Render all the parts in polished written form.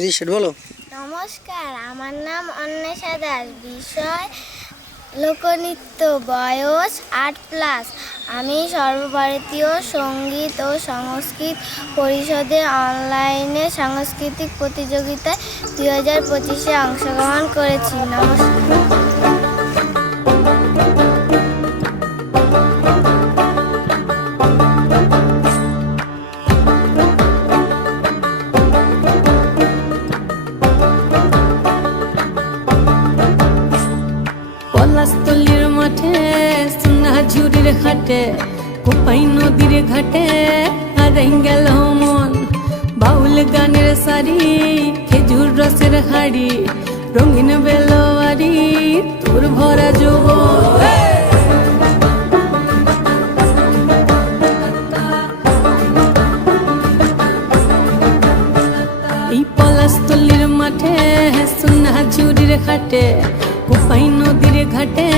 বলো। নমস্কার, আমার নাম অন্বেষা দাস। বিষয় লোকনৃত্য, বয়স 8+। আমি সর্বভারতীয় সঙ্গীত ও সংস্কৃত পরিষদে অনলাইনে সাংস্কৃতিক প্রতিযোগিতায় 2025-এ অংশগ্রহণ করেছি। নমস্কার। পলাশতলির মাঠে, সোনাঝুরির ঘাটে, কোপাই নদীর ঘাটে হারাই গেল মন। বাউল গানের সারি, খেজুর রসের হাড়ি, রঙিন বেলোয়ারি, তোর ভরা যৌবন। এই পলাশতলির মাঠে, সোনাঝুরির ঘাটে, কোপাই নদীর ঘাটে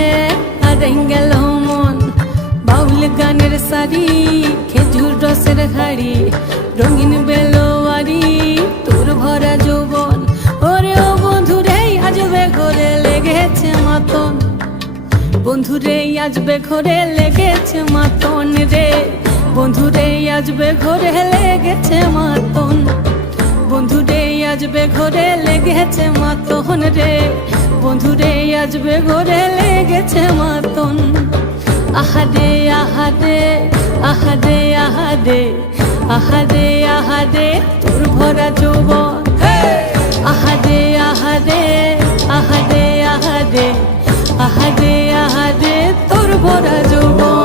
হারাই গেল মন। বাউল গানের সারি, খেজুর রসের হাড়ি, রঙিন বেলোয়ারি, তোর ভরা যৌবন। ওরে ও বন্ধুরে আজবে ঘরে লেগেছে মাতন, বন্ধুরে আজবে ঘরে লেগেছে মাতন রে, বন্ধুরে আজবে ঘরে লেগেছে মাতন, বন্ধুরে আজবে ঘরে লেগেছে মাতন রে, বন্ধুরে আজবে ঘরে লেগেছে মাতন। আহারে আহারে আহারে আহারে আহারে আহারে তোর ভরা যৌবন। আহারে আহারে আহারে আহারে আহারে আহারে তোর ভরা যৌবন।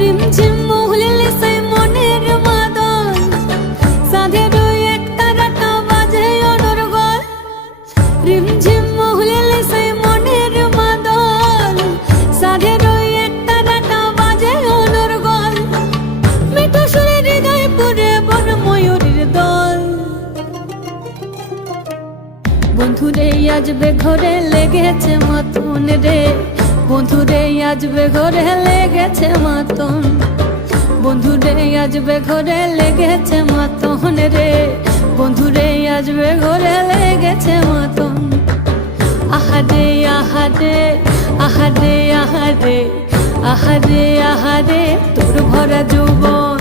রিমঝিম মহুলিলে সেই মনের মাদল, সাধের এক তারাটা বাজে অনর্গল। রিমঝিম মহুলিলে সেই মনের মাদল, সাধের এক তারাটা বাজে অনর্গল। মিঠো সুরে হৃদয় পুরে বন ময়ূরীর দল। বন্ধুরে আজবে ঘরে লেগেছে মাতন রে, বন্ধুরে আজবে ঘরে লেগেছে মাতন, বন্ধুরে আজবে ঘরে লেগেছে মাতন রে, বন্ধুরে আজবে ঘরে লেগেছে মাতন। আহারে আহারে আহারে আহারে আহারে আহারে তোর ভরা যৌবন।